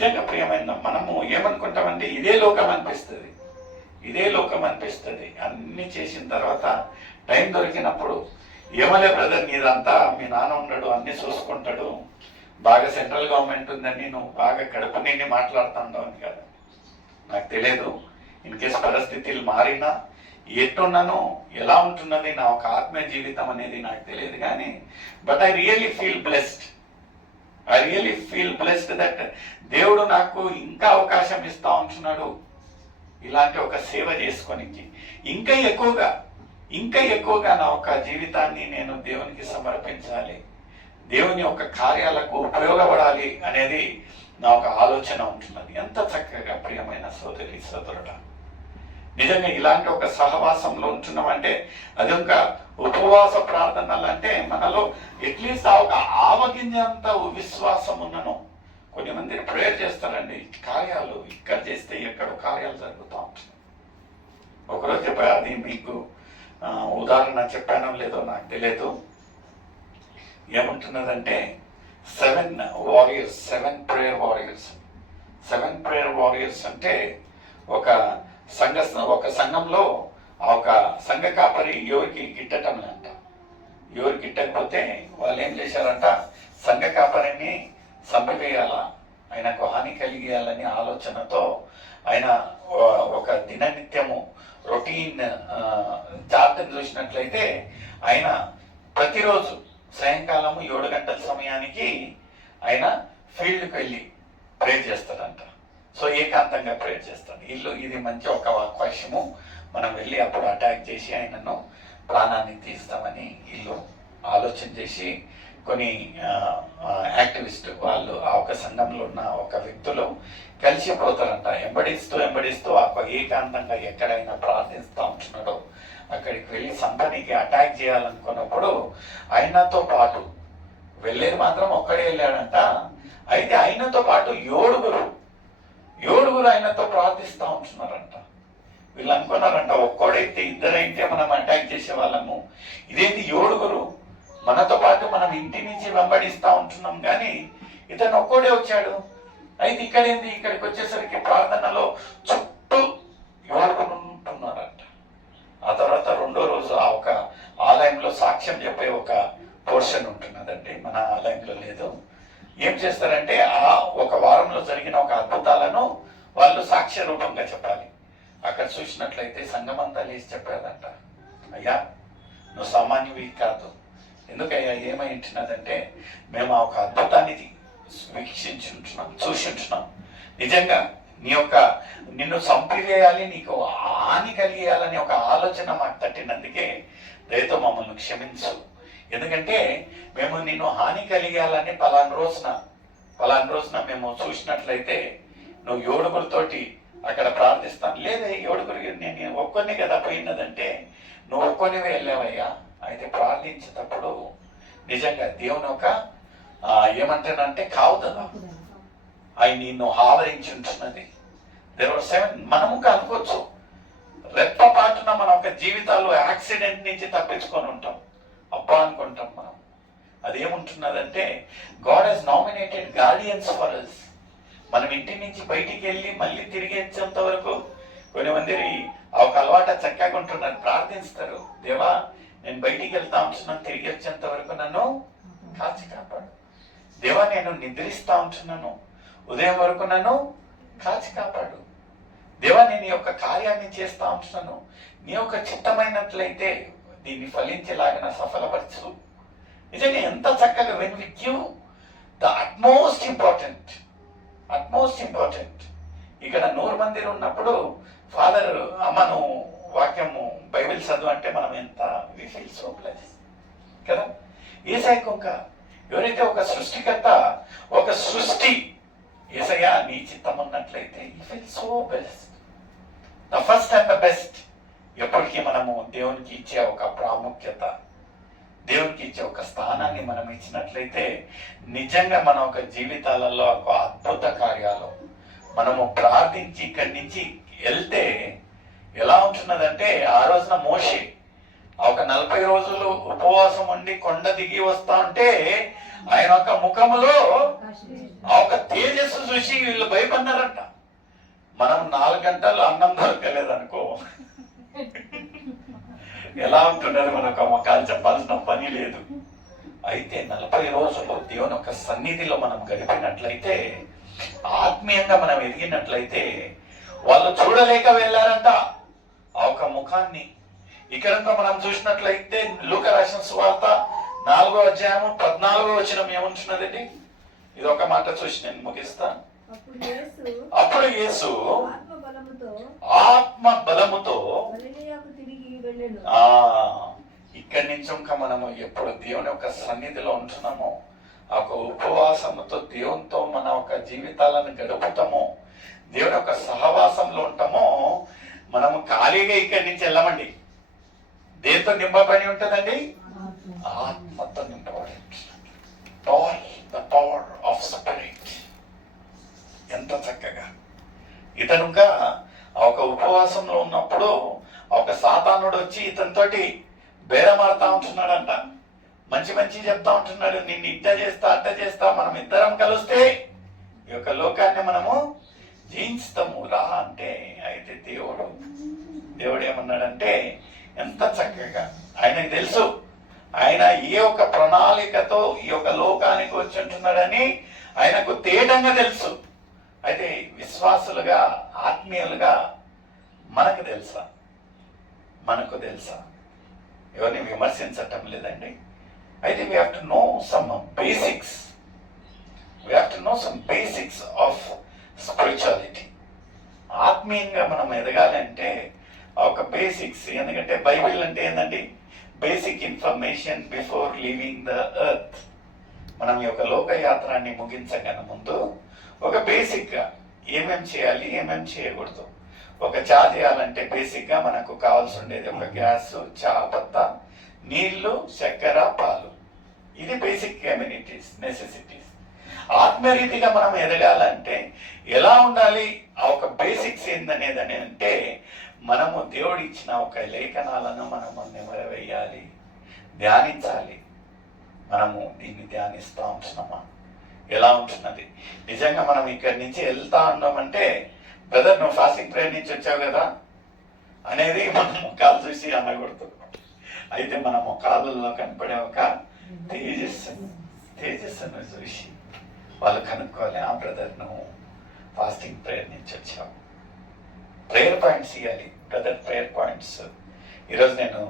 నిజంగా ప్రియమైన మనము ఏమనుకుంటామంటే ఇదే లోకం అనిపిస్తుంది, ఇదే లోకం అనిపిస్తుంది. అన్నీ చేసిన తర్వాత టైం దొరికినప్పుడు ఏమలే బ్రదర్ నీదంతా మీ నాన్న ఉన్నాడు, అన్నీ చూసుకుంటాడు, బాగా సెంట్రల్ గవర్నమెంట్ ఉందని నువ్వు బాగా గడప నిండి మాట్లాడుతుంటావు అని కదా. నాకు తెలియదు ఇన్ కేస్ పరిస్థితులు మారినా ఎట్టున్నానో ఎలా ఉంటున్నది నా ఒక ఆత్మీయ జీవితం అనేది నాకు తెలియదు. కానీ but I really feel blessed that దేవుడు నాకు ఇంకా అవకాశం ఇస్తా ఉంటున్నాడు ఇలాంటి ఒక సేవ చేసుకోనికి. ఇంకా ఎక్కువగా నా ఒక జీవితాన్ని నేను దేవునికి సమర్పించాలి, దేవుని యొక్క కార్యాలకు ఉపయోగపడాలి అనేది నా ఒక ఆలోచన ఉంటున్నది. ఎంత చక్కగా ప్రియమైన సోదరి సోదరుడా, నిజంగా ఇలాంటి ఒక సహవాసంలో ఉంటున్నామంటే అది ఒక ఉపవాస ప్రార్థనలు అంటే మనలో అట్లీస్ట్ ఆ ఒక ఆవగింజంత విశ్వాసం ఉన్నను. కొంతమంది ప్రేయర్ చేస్తారండి, కార్యాలు ఇక్కడ చేస్తే ఎక్కడో కార్యాలు జరుగుతూ ఉంటుంది. ఒకరోజు చెప్పా, అది మీకు ఉదాహరణ చెప్పానో లేదో నాకు తెలియదు. ఏముంటున్నదంటే 7 ప్రేయర్ వారియర్స్ అంటే ఒక సంఘంలో ఒక సంఘ కాపరి ఎవరికి గిట్టటంలంట. ఎవరు గిట్టకపోతే వాళ్ళు ఏం చేశారంట, సంఘ కాపరిని చంపివేయాలా, ఆయనకు హాని కలిగేయాలని ఆలోచనతో ఆయన ఒక దిననిత్యము రొటీన్ జాతను చూసినట్లయితే ఆయన ప్రతిరోజు సాయంకాలము 7 గంటల సమయానికి ఆయన ఫీల్డ్కి వెళ్ళి ప్రే చేస్తాడంట. సో ఏకాంతంగా ప్రే చేస్తాడు. ఇది మంచి ఒక అవకాశము, మనం వెళ్ళి అప్పుడు అటాక్ చేసి ఆయనను ప్రాణాన్ని తీస్తామని వీళ్ళు ఆలోచన చేసి కొన్ని యాక్టివిస్ట్ వాళ్ళు ఆ ఒక సంఘంలో ఉన్న ఒక వ్యక్తులు కలిసిపోతారంట. ఎంబడిస్తూ ఆ ఏకాంతంగా ఎక్కడైనా ప్రార్థిస్తూ ఉంటున్నాడో అక్కడికి వెళ్ళి సంఘానికి అటాక్ చేయాలనుకున్నప్పుడు ఆయనతో పాటు వెళ్ళేది మాత్రం ఒక్కడే వెళ్ళాడంట. అయితే ఆయనతో పాటు ఏడుగురు ఆయనతో ప్రార్థిస్తూ ఉంటున్నారంట. వీళ్ళు అనుకున్నారంట ఒక్కడైతే ఇద్దరైతే మనం అటాక్ చేసే వాళ్ళము, ఇదేంటి 7 మనతో పాటు మనం ఇంటి నుంచి వెంబడిస్తూ ఉంటున్నాం కానీ ఇతను ఒక్కడే వచ్చాడు. అయితే ఇక్కడికి వచ్చేసరికి ప్రార్థనలో చుట్టూ 7 ఉంటున్నారంట. ఆ తర్వాత 2వ రోజు ఆ ఒక ఆలయంలో సాక్ష్యం చెప్పే ఒక పోర్షన్ ఉంటున్నదండి, మన ఆలయంలో లేదు. ఏం చేస్తారంటే ఆ ఒక వారంలో జరిగిన ఒక అద్భుతాలను వాళ్ళు సాక్ష్య రూపంగా చెప్పాలి. అక్కడ చూసినట్లయితే సంఘమంతా లేచి చెప్పేదంట, అయ్యా నువ్వు సామాన్యవి కాదు, ఎందుకయ్యా ఏమై ఉంటున్నదంటే మేము ఆ ఒక అద్భుతాన్ని చూసి ఉంటున్నాం. నిజంగా నిన్ను చంపివేయాలి, నీకు హాని కలిగేయాలని ఒక ఆలోచన మాకు తట్టినందుకే దయతో మమ్మల్ని క్షమించు. ఎందుకంటే మేము నిన్ను హాని కలిగేయాలని పలానా రోజున మేము చూసినట్లయితే నువ్వు 7 అక్కడ ప్రార్థిస్తాను. లేదా 7 నేను ఒక్కొన్ని కదా పోయినదంటే నువ్వు ఒక్కొనివే వెళ్ళావయ్యా. అయితే ప్రార్థించేటప్పుడు నిజంగా దేవుని ఒక ఏమంటానంటే కావుదా ఆయన నిన్ను ఆవరించి ఉంటున్నది. There are 7. మనము అనుకోవచ్చు రెప్పపాటున మన ఒక జీవితాల్లో యాక్సిడెంట్ నుంచి తప్పించుకొని ఉంటాం, అబ్బా అనుకుంటాం మనం. అదేముంటున్నదంటే God has nominated guardians for us. మనం ఇంటి నుంచి బయటికి వెళ్ళి మళ్ళీ తిరిగి వచ్చేంత వరకు కొంతమంది ఒక అలవాట చక్కగా ఉంటున్నారు, ప్రార్థిస్తారు, దేవా నేను బయటికి వెళ్తా ఉంటున్నాను, తిరిగి వచ్చేంత వరకు నన్ను కాచి కాపాడు. దేవా నేను నిద్రిస్తా ఉంటున్నాను, ఉదయం వరకు నన్ను కాచి కాపాడు. దేవా నేను ఈ యొక్క కార్యాన్ని చేస్తా ఉంటున్నాను, నీ యొక్క చిత్తమైనట్లయితే దీన్ని ఫలించేలాగా సఫలపరచు. నిజంగా ఎంత చక్కగా when we give the utmost important. ఇక్కడ 100 మంది ఉన్నప్పుడు ఫాదర్ అమ్మను వాక్యము బైబిల్ చదువు అంటే మనం ఎంత వి ఫీల్ సో బ్లెస్డ్ కదా. ఏసైకొక ఎవరైతే ఒక సృష్టికర్త, ఒక సృష్టి ఏసయ్యా నీ చిత్తం ఉన్నట్లయితే you feel so blessed. The first and the best. ఎప్పటికీ మనము దేవునికి ఇచ్చే ఒక ప్రాముఖ్యత, దేవునికి ఇచ్చే ఒక స్థానాన్ని మనం ఇచ్చినట్లయితే నిజంగా మన ఒక జీవితాలలో ఒక అద్భుత కార్యాలు మనము ప్రార్థించి ఇక్కడి నుంచి వెళ్తే ఎలా ఉంటున్నదంటే ఆ రోజున మోషే ఒక 40 రోజులు ఉపవాసం ఉండి కొండ దిగి వస్తా ఉంటే ఆయన ఒక ముఖములో ఆ ఒక తేజస్సు చూసి వీళ్ళు భయపడ్డారంట. మనం 4 గంటలు అన్నం దొరకలేదనుకో ఎలా ఉంటున్నది మనకు ముఖాలు చెప్పాల్సిన పని లేదు. అయితే 40 రోజులు దేవుని ఒక సన్నిధిలో మనం గడిపినట్లయితే, ఆత్మీయంగా మనం ఎదిగినట్లయితే వాళ్ళు చూడలేక వెళ్ళారంట ఆ ఒక ముఖాన్ని. ఇక్కడ మనం చూసినట్లయితే లూకా రాసిన సువార్త 4వ అధ్యాయము 14వ వచనం ఏమంటున్నదండి? ఇది ఒక మాట చూసి నేను ముగిస్తాను. అప్పుడు యేసు ఆత్మ బలముతో ఇక్కడి నుంచి ఇంకా మనము ఎప్పుడు దేవుని యొక్క సన్నిధిలో ఉంటున్నామో, ఆ ఒక ఉపవాసముతో దేవునితో మన ఒక జీవితాలను గడుపుతామో, దేవుని యొక్క సహవాసంలో ఉంటామో, మనము ఖాళీగా ఇక్కడి నుంచి వెళ్ళమండి. దేంతో నింపబడి ఉంటుందండి? ఆత్మతో నింపబడి ఉంటుంది. Power of spirit. ఎంత చక్కగా ఇతనుగా ఆ ఒక ఉపవాసంలో ఉన్నప్పుడు ఒక సాతానుడు వచ్చి ఇతనితోటి బేరమాడుతా ఉంటున్నాడంట. మంచి మంచి చెప్తా ఉంటున్నాడు, నిన్ను ఇట్ట చేస్తా అట్ట చేస్తా, మనం ఇద్దరం కలిస్తే ఈ యొక్క లోకాన్ని మనము జయించుతాము రా అంటే. అయితే దేవుడు ఏమన్నాడంటే, ఎంత చక్కగా ఆయనకు తెలుసు ఆయన ఏ ఒక ప్రణాళికతో ఈ యొక్క లోకానికి వచ్చి ఉంటున్నాడని ఆయనకు తేటంగా తెలుసు. అయితే విశ్వాసులుగా, ఆత్మీయులుగా మనకు తెలుసా? మనకు తెలుసా? ఎవరిని విమర్శించటం లేదండి. అయితే we have to know some basics. We have to know some basics of spirituality. ఆత్మీయంగా మనం ఎదగాలంటే ఒక బేసిక్స్. ఎందుకంటే బైబిల్ అంటే ఏంటండి? Basic information before living the earth. మనం ఈ యొక్క లోకయాత్రాన్ని ముగించగానే ముందు ఒక బేసిక్గా ఏమేమి చేయాలి, ఏమేమి చేయకూడదు. ఒక చా చేయాలంటే బేసిక్గా మనకు కావాల్సి ఉండేది ఒక గ్యాస్, చా పత్తా, నీళ్లు, చక్కెర, పాలు. ఇది బేసిక్ కమ్యూనిటీస్ నెసెసిటీస్. ఆత్మరీతిగా మనం ఎదగాలంటే ఎలా ఉండాలి? ఆ ఒక బేసిక్స్ ఏందనేది అంటే మనము దేవుడు ఇచ్చిన ఒక లేఖనాలను మనము నెమరవేయాలి, ధ్యానించాలి. మనము దీన్ని ధ్యానిస్తూ ఉంటున్నామా? ఎలా ఉంటున్నది? నిజంగా మనం ఇక్కడి నుంచి వెళ్తా ఉన్నామంటే, బ్రదర్ నువ్వు ఫాస్టింగ్ ప్రేయర్ నుంచి వచ్చావు కదా అనేది మనం ముఖాలు చూసి అనకూడదు. అయితే మన ముఖాలలో కనపడే ఒక తేజస్సును చూసి వాళ్ళు కనుక్కోవాలి, ఆ బ్రదర్ నువ్వు ఫాస్టింగ్ ప్రేయర్ నుంచి వచ్చావు. ప్రేయర్ పాయింట్స్ ఇవ్వాలి బ్రదర్, ప్రేయర్ పాయింట్స్. ఈరోజు నేను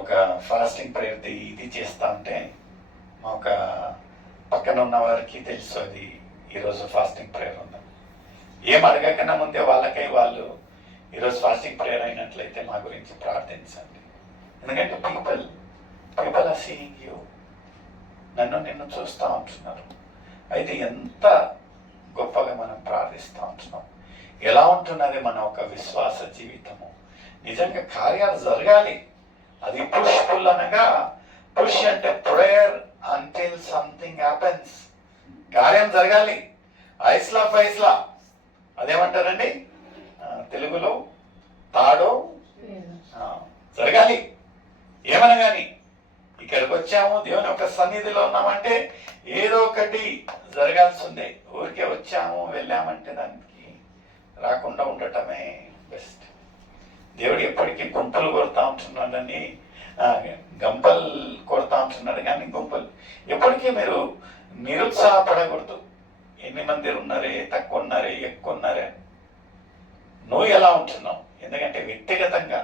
ఒక ఫాస్టింగ్ ప్రేయర్ ఇది చేస్తా ఉంటే మా ఒక పక్కన ఉన్న వారికి తెలుసు అది ఈరోజు ఫాస్టింగ్ ప్రేయర్ ఉందని. ఏం అడగకన్నా ముందే వాళ్ళకై వాళ్ళు ఈరోజు ఫాస్టింగ్ ప్రేయర్ అయినట్లయితే మా గురించి ప్రార్థించండి. ఎందుకంటే పీపుల్ ఆర్ సీయింగ్ యూ. నిన్ను చూస్తూ ఉంటున్నారు. అయితే ఎంత గొప్పగా మనం ప్రార్థిస్తూ ఉంటున్నాం. ఎలా ఉంటున్నది మన ఒక విశ్వాస జీవితము? నిజంగా కార్యాలు జరగాలి. అది పుష్ఫుల్ అనగా, పుష్ అంటే ప్రేయర్ అంటిల్ సంథింగ్ హ్యాపెన్స్. కార్యం జరగాలి. ఐస్లా ఫైస్లా అదేమంటారండి తెలుగులో? తాడో జరగాలి. ఏమన్నా కానీ ఇక్కడికి వచ్చాము, దేవుని యొక్క సన్నిధిలో ఉన్నామంటే ఏదో ఒకటి జరగాల్సిందే. ఊరికే వచ్చాము వెళ్ళామంటే దానికి రాకుండా ఉండటమే బెస్ట్. దేవుడు ఎప్పటికీ గుంపులు కొడతా ఉంటున్నాడని, గంపలు కొడతా ఉంటున్నాడు కానీ గుంపులు ఎప్పటికీ మీరు నిరుత్సాహపడకూడదు. ఎన్ని మంది ఉన్నారే, తక్కువ ఉన్నారే, ఎక్కువ ఉన్నారే, నువ్వు ఎలా ఉంటున్నావు? ఎందుకంటే వ్యక్తిగతంగా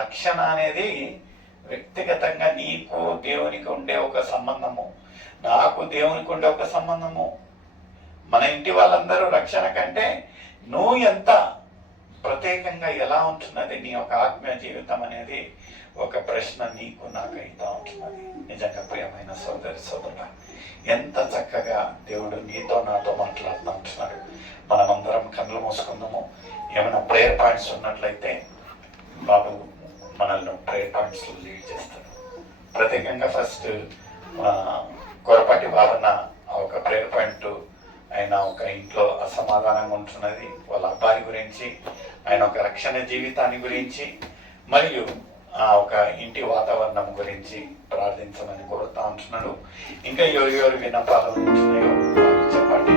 రక్షణ అనేది వ్యక్తిగతంగా నీకు దేవునికి ఉండే ఒక సంబంధము, నాకు దేవునికి ఉండే ఒక సంబంధము. మన ఇంటి వాళ్ళందరూ రక్షణ కంటే నువ్వు ఎంత ప్రత్యేకంగా ఎలా ఉంటున్నది నీ యొక్క ఆత్మీయ జీవితం అనేది ఒక ప్రశ్న నీకు నాకు అవుతా ఉంటున్నది. నిజంగా ప్రియమైన సోదరి సోదరుడా, ఎంత చక్కగా దేవుడు నీతో నాతో మాట్లాడుతూ ఉంటున్నాడు. మనమందరం కళ్ళు మూసుకుందాము. ఏమైనా ప్రేయర్ పాయింట్స్ ఉన్నట్లయితే బాబు మనల్ని ప్రేయర్ పాయింట్స్ లీడ్ చేస్తాడు. ప్రత్యేకంగా ఫస్ట్ కొరపాటి బాబన్న ఒక ప్రేయర్ పాయింట్, ఆయన ఒక ఇంట్లో అసమాధానంగా ఉంటున్నది వాళ్ళ అబ్బాయి గురించి, ఆయన ఒక రక్షణ జీవితాన్ని గురించి, మరియు ఆ ఒక ఇంటి వాతావరణం గురించి ప్రార్థించమని కోరుతా ఉంటున్నాడు. ఇంకా ఎవరు విన్నపాలు ఉంటున్నాయో చెప్పండి.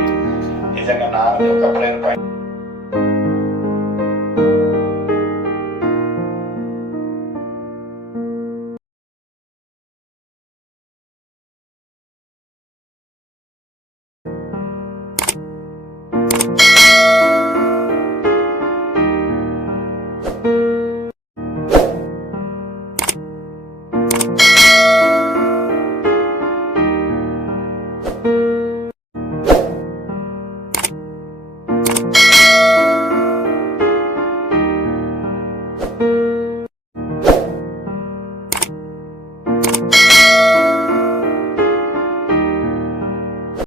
నిజంగా నా యొక్క ప్రేరణ